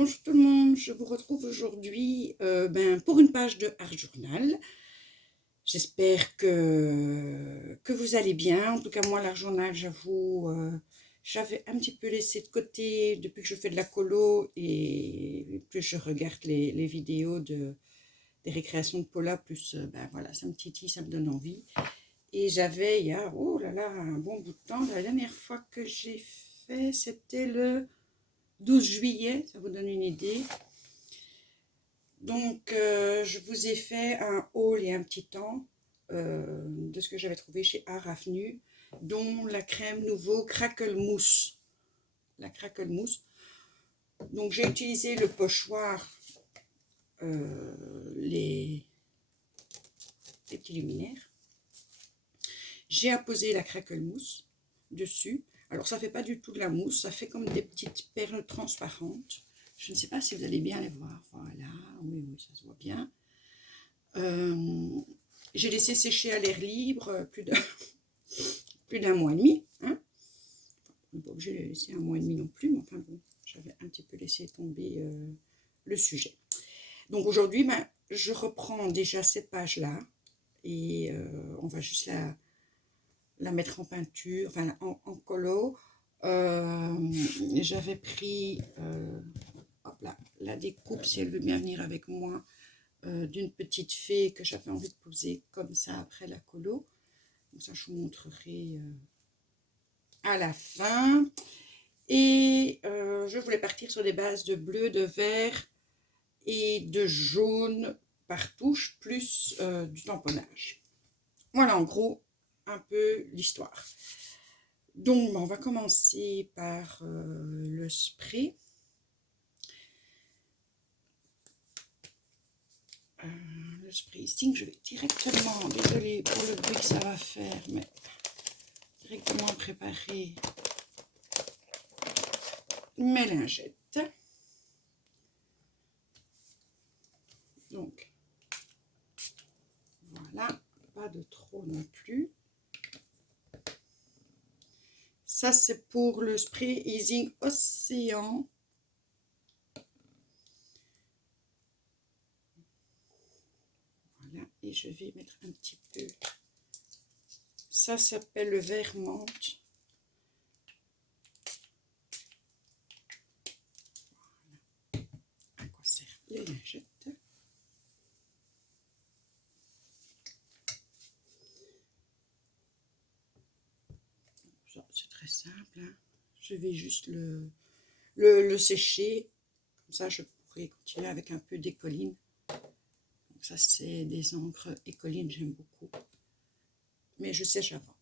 Bonjour tout le monde, je vous retrouve aujourd'hui pour une page de Art Journal. J'espère que vous allez bien. En tout cas, moi, l'Art Journal, j'avoue, j'avais un petit peu laissé de côté depuis que je fais de la colo et plus je regarde les vidéos des récréations de Paula, plus voilà, ça me titille, ça me donne envie. Et j'avais, il y a, oh là là, un bon bout de temps, la dernière fois que j'ai fait, c'était le 12 juillet, ça vous donne une idée. Donc, je vous ai fait un haul et un petit temps de ce que j'avais trouvé chez Art Avenue, dont la crème nouveau Crackle Mousse. La Crackle Mousse. Donc, j'ai utilisé le pochoir, les petits luminaires. J'ai apposé la Crackle Mousse dessus. Alors, ça ne fait pas du tout de la mousse, ça fait comme des petites perles transparentes. Je ne sais pas si vous allez bien les voir. Voilà, oui, oui, ça se voit bien. J'ai laissé sécher à l'air libre plus d'un mois et demi. Hein. On n'est pas obligé de les laisser un mois et demi non plus, mais enfin bon, j'avais un petit peu laissé tomber le sujet. Donc aujourd'hui, je reprends déjà cette page-là et on va juste la mettre en peinture, enfin en colo. J'avais pris hop là, la découpe, si elle veut bien venir avec moi, d'une petite fée que j'avais envie de poser comme ça après la colo. Donc ça, je vous montrerai à la fin. Et je voulais partir sur des bases de bleu, de vert et de jaune par touche, plus du tamponnage. Voilà en gros un peu l'histoire. Donc on va commencer par le spray. Le spray ici, je vais directement, désolée pour le bruit que ça va faire, mais directement préparer mes lingettes. Donc, voilà, pas de trop non plus. Ça, c'est pour le spray Easing Océan. Voilà, et je vais mettre un petit peu. Ça s'appelle le vert menthe. Voilà. À quoi servent les lingettes? C'est très simple. Hein. Je vais juste le sécher. Comme ça, je pourrai continuer avec un peu d'écoline. Donc ça, c'est des encres écoline, j'aime beaucoup. Mais je sèche avant.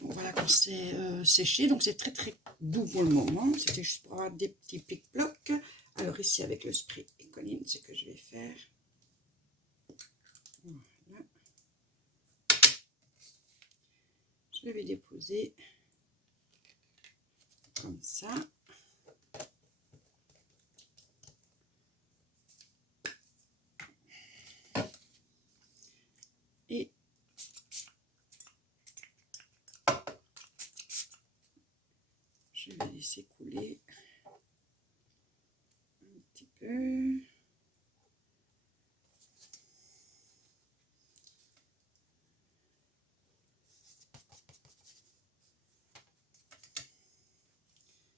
Donc voilà, quand c'est séché, donc c'est très très doux pour le moment. C'était juste pour avoir des petits pic-blocs. Alors ici, avec le spray écoline, ce que je vais faire. Voilà. Je vais déposer comme ça. Et je vais laisser couler un petit peu.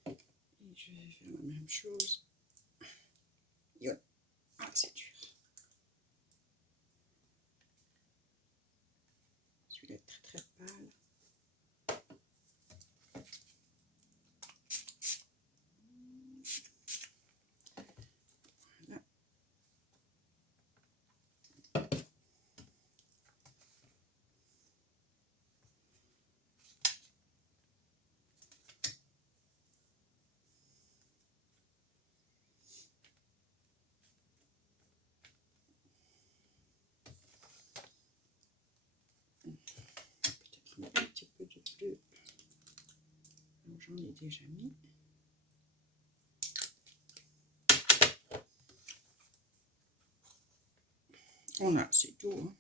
Et je vais faire la même chose. Yo. Ah, c'est dur. Celui-là est très très pâle. Voilà. Peut-être un petit peu de bleu. J'en ai déjà mis. Voilà, c'est tout. Hein.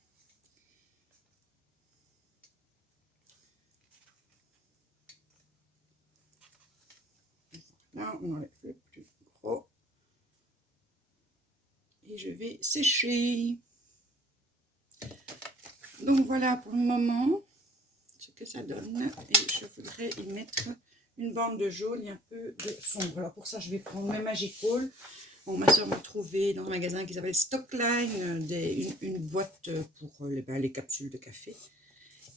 Voilà. Voilà, on enlève le plus gros. Et je vais sécher. Donc voilà pour le moment ce que ça donne. Et je voudrais y mettre une bande de jaune et un peu de sombre. Alors pour ça, je vais prendre mes Magical. Bon, ma soeur m'a trouvé dans un magasin qui s'appelle Stockline une boîte pour les capsules de café.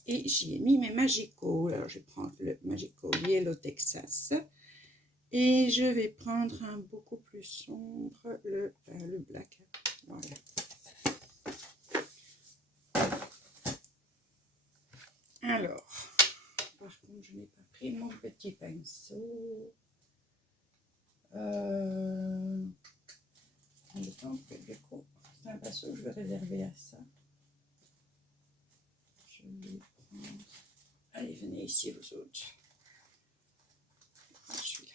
Et j'y ai mis mes Magical. Alors je vais prendre le Magical Yellow Texas. Et je vais prendre un beaucoup plus sombre, le black. Voilà. Alors, par contre, je n'ai pas pris mon petit pinceau. C'est un pinceau que je vais réserver à ça. Je vais prendre... Allez, venez ici, vous autres. Ah, celui-là.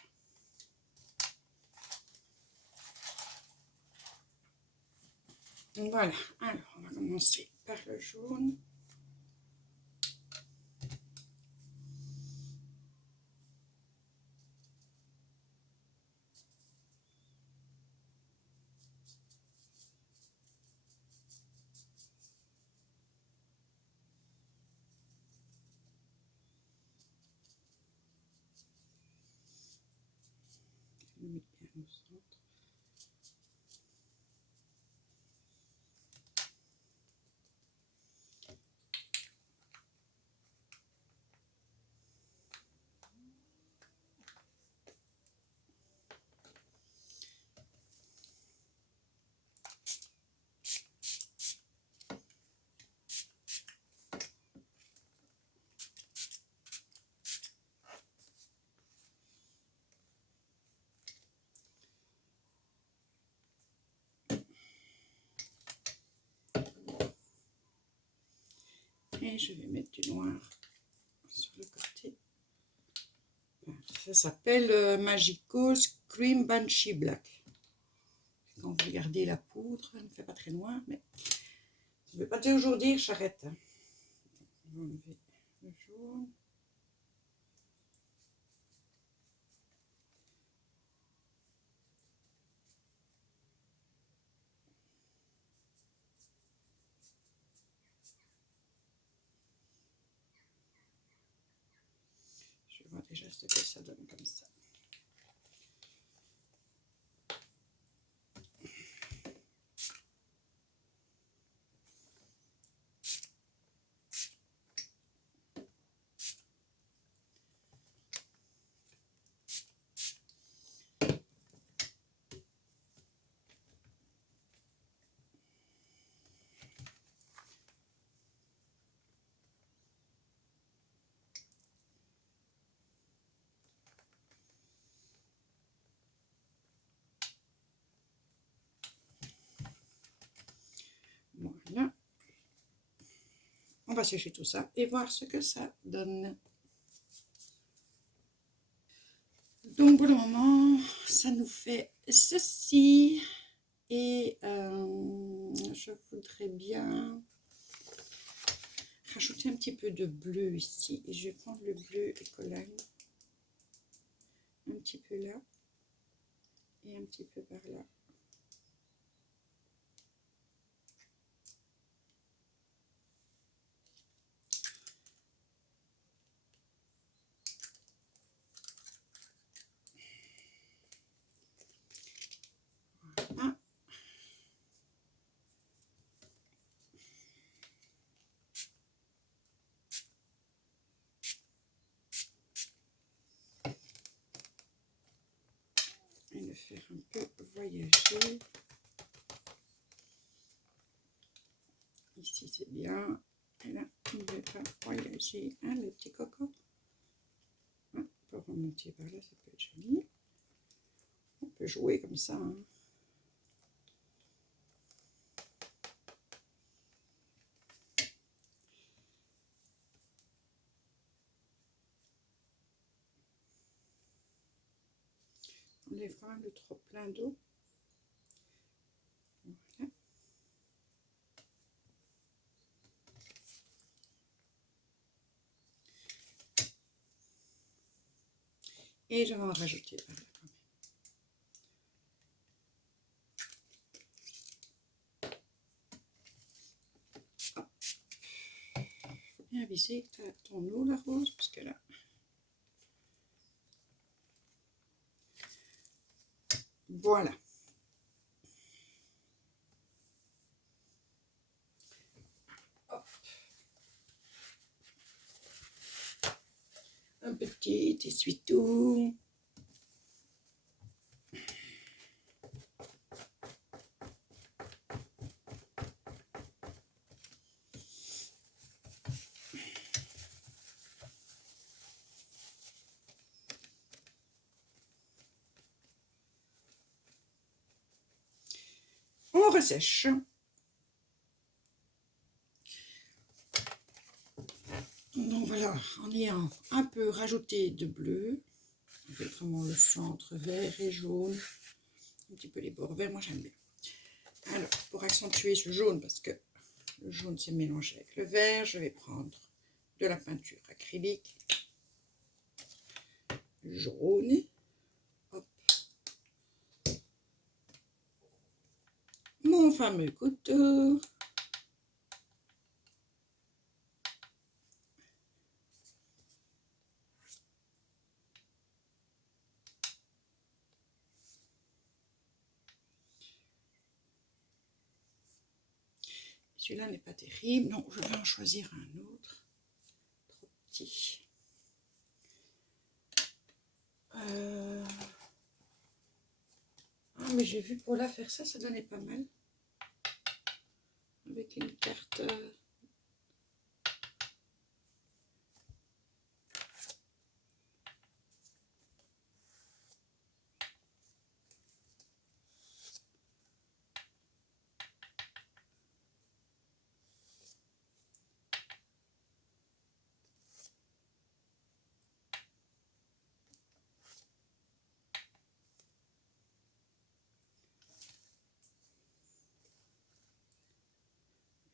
Voilà, alors on va commencer par le jaune. Je vais le mettre bien au centre. Et je vais mettre du noir sur le côté. Ça s'appelle Magical Cream Banshee Black. Quand vous regardez la poudre, elle ne fait pas très noir, mais je ne vais pas toujours dire j'arrête. Je vais enlever le jaune. Je vois déjà ce que ça donne comme ça. Voilà. On va sécher tout ça et voir ce que ça donne. Donc pour le moment, ça nous fait ceci. Et je voudrais bien rajouter un petit peu de bleu ici. Et je vais prendre le bleu Ecoline. Un petit peu là. Et un petit peu par là. Voilà. Et le faire un peu voyager. Ici c'est bien. Et là, on ne va pas voyager. Hein, le petit coco. Ah, on peut remonter par là, ça peut être joli. On peut jouer comme ça. Hein. On enlève quand même le trop plein d'eau. Voilà. Et je vais en rajouter par là quand même. bien viser ton eau, la rose, parce que là... Voilà. Hop. Un petit essuie-tout. On ressèche. Donc voilà, en ayant un peu rajouté de bleu, avec vraiment le centre vert et jaune, un petit peu les bords verts, moi j'aime bien. Alors, pour accentuer ce jaune, parce que le jaune s'est mélangé avec le vert, je vais prendre de la peinture acrylique jaune. Hop. Mon fameux couteau. Celui-là n'est pas terrible, donc je vais en choisir un autre. Trop petit. Ah, mais j'ai vu Paula faire ça, ça donnait pas mal. Avec une carte...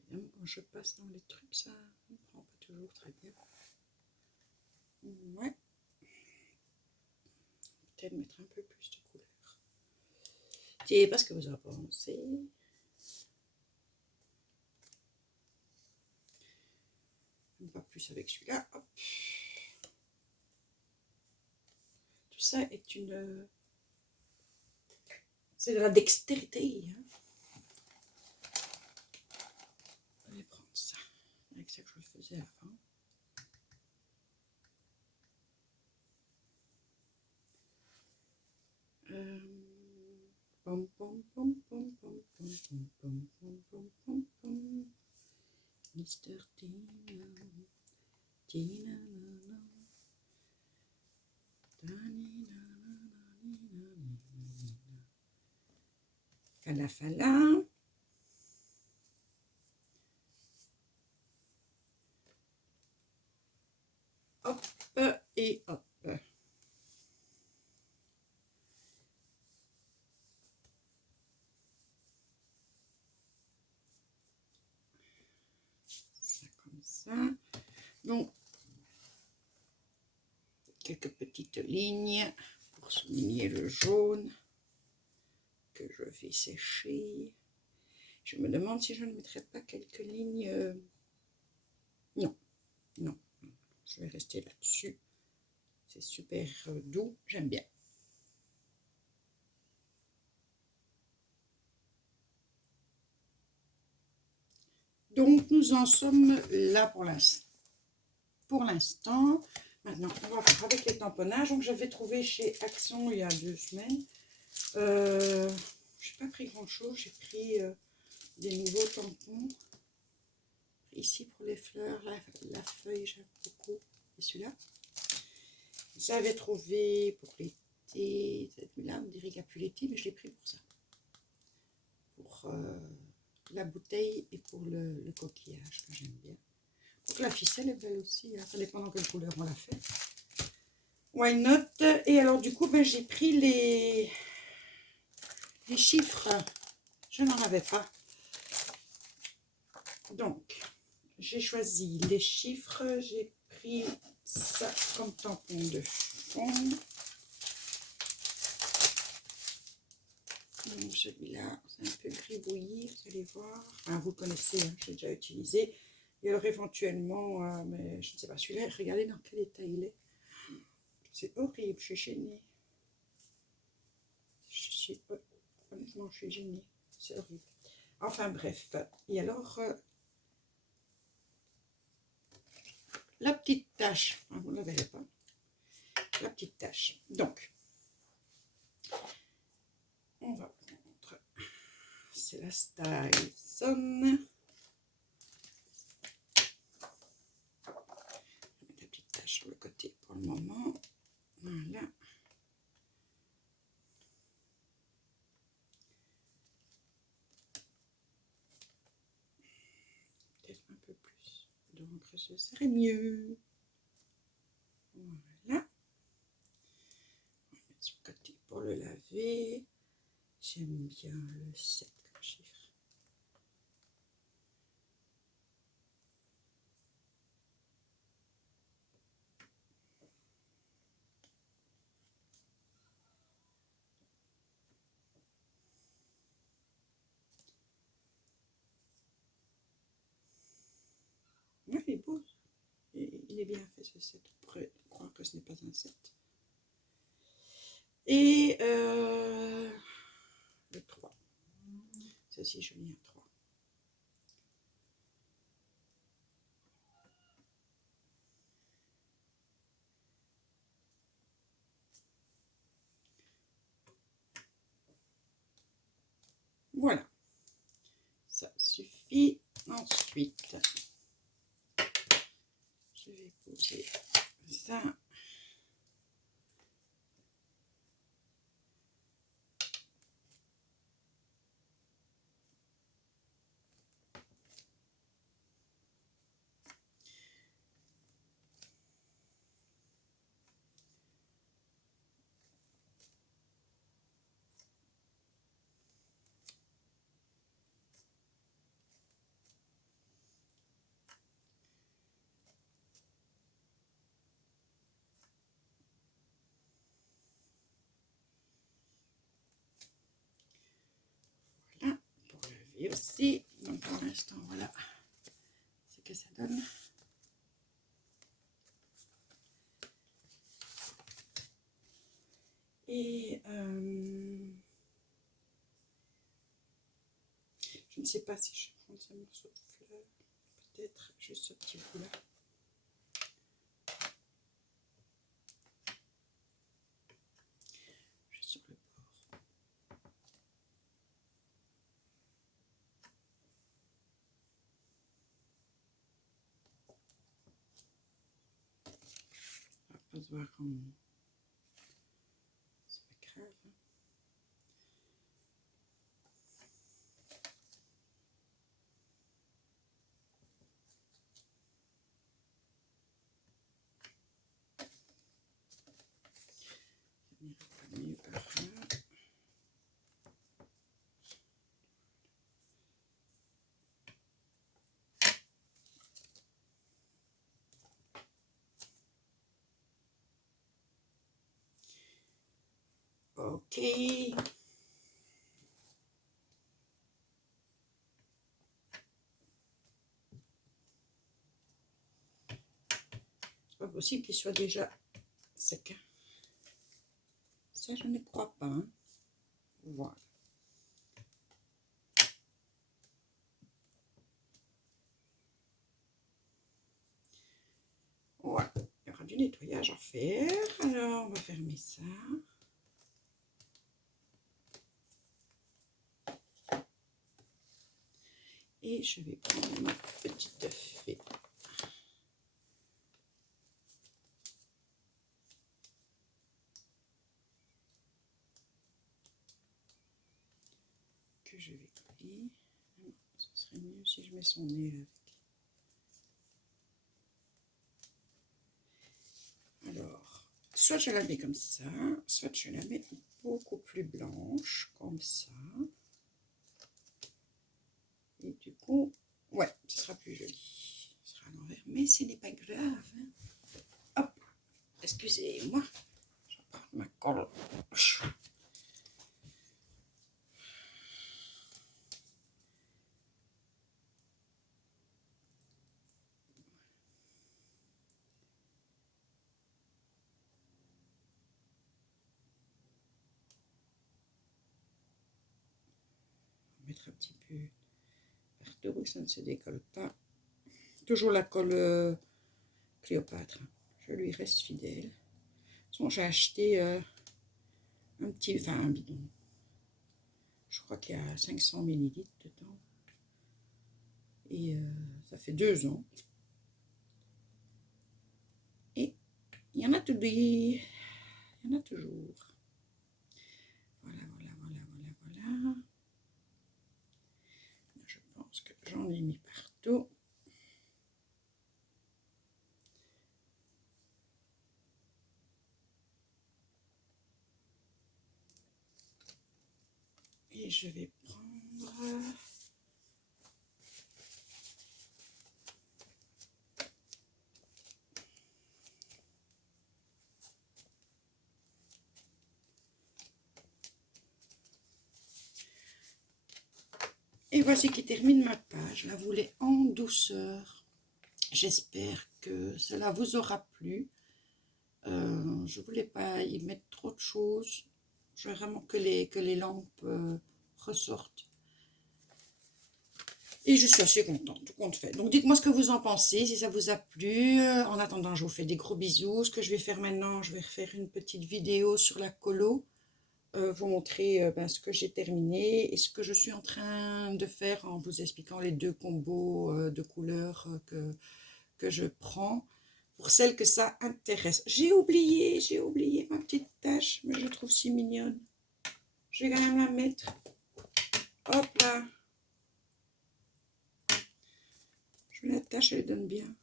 Quand je passe dans les trucs, ça ne prend pas toujours très bien. Ouais. Peut-être mettre un peu plus de couleur. C'est pas ce que vous en pensez. Pas plus avec celui-là. Tout ça est une... C'est de la dextérité. Hein. Je vais prendre ça. Avec ça que je le faisais avant. Pom pom pom pom pom pom pom pom pom pom pom pom. Mr. Tina, Tina, Falafala. Hop et hop. Ça comme ça. Donc, quelques petites lignes pour souligner le jaune que je vais sécher. Je me demande si je ne mettrais pas quelques lignes. Non, non, je vais rester là-dessus. C'est super doux, j'aime bien. Donc, nous en sommes là pour l'instant. Maintenant, on va faire avec les tamponnages. Donc, j'avais trouvé chez Action il y a 2 semaines. Je n'ai pas pris grand-chose. J'ai pris des nouveaux tampons. Ici, pour les fleurs, la feuille, j'aime beaucoup. Et celui-là. J'avais trouvé pour l'été. Là, on dirait qu'il n'y a plus l'été, mais je l'ai pris pour ça. Pour la bouteille et pour le coquillage, que j'aime bien. Donc la ficelle est belle aussi, hein. Ça dépend dans quelle couleur on la fait. Why not? Et alors du coup, ben, j'ai pris les chiffres. Je n'en avais pas. Donc, j'ai choisi les chiffres. J'ai pris ça comme tampon de fond. Celui-là, c'est un peu gribouillis, vous allez voir. Enfin, vous connaissez, hein, j'ai déjà utilisé. Et alors éventuellement, mais je ne sais pas, celui-là, regardez dans quel état il est. C'est horrible, je suis gênée. Honnêtement, je suis gênée. C'est horrible. Enfin bref. Et alors, la petite tache, vous ne la verrez pas. La petite tache. Donc, on va prendre, c'est la Styson. Je vais mettre la petite tache sur le côté pour le moment. Voilà. Peut-être un peu plus d'encre, ce serait mieux. Voilà. On va mettre sur le côté pour le laver. J'aime bien le 7 comme chiffre. Oui, il est beau. Il est bien fait ce 7. On pourrait croire que ce n'est pas un 7. Et le 3. C'est aussi joli, un 3. Voilà. Ça suffit. Ensuite, je vais poser ça. Voilà, pour lever aussi. Donc pour l'instant, voilà ce que ça donne. Et je ne sais pas si je prends un morceau de fleur, peut-être juste ce petit bout-là. Juste sur le bord. On va pas se voir comment. C'est pas grave. Hein. Ça n'ira pas mieux par là. Ok. C'est pas possible qu'il soit déjà sec. Ça, je ne crois pas. Hein. Voilà. Voilà. Il y aura du nettoyage à faire. Alors, on va fermer ça. Et je vais prendre ma petite fée. Que je vais coller. Ce serait mieux si je mets son nez avec. Alors, soit je la mets comme ça, soit je la mets beaucoup plus blanche, comme ça. Et du coup, ouais, ce sera plus joli. Ce sera à l'envers, mais ce n'est pas grave. Hein. Hop, excusez-moi, je porte ma colle. un petit peu partout, ça ne se décolle pas. Toujours la colle Cléopâtre, je lui reste fidèle. J'ai acheté un bidon. Je crois qu'il y a 500 ml dedans. Et ça fait 2 ans. Et il y en a toujours. Il y en a toujours. Voilà. Je pense que j'en ai mis partout. Et je vais prendre... Et voici qui termine ma page. Je la voulais en douceur. J'espère que cela vous aura plu. Je ne voulais pas y mettre trop de choses. Je veux vraiment que les lampes ressortent. Et je suis assez contente, tout compte fait. Donc dites-moi ce que vous en pensez, si ça vous a plu. En attendant, je vous fais des gros bisous. Ce que je vais faire maintenant, je vais refaire une petite vidéo sur la colo. Vous montrer ce que j'ai terminé et ce que je suis en train de faire en vous expliquant les 2 combos de couleurs que je prends. Pour celles que ça intéresse. J'ai oublié ma petite tache, mais je la trouve si mignonne. Je vais quand même la mettre. Hop là. Je la tache, elle donne bien.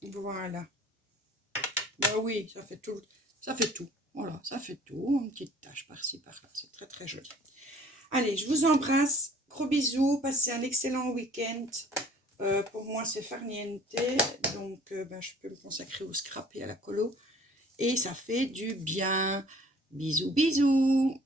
Voilà. Bah oui, ça fait tout. Ça fait tout. Voilà, ça fait tout. Une petite tache par-ci, par-là. C'est très, très joli. Allez, je vous embrasse. Gros bisous. Passez un excellent week-end. Pour moi, c'est farniente. Donc, je peux me consacrer au scrap et à la colo. Et ça fait du bien. Bisous, bisous.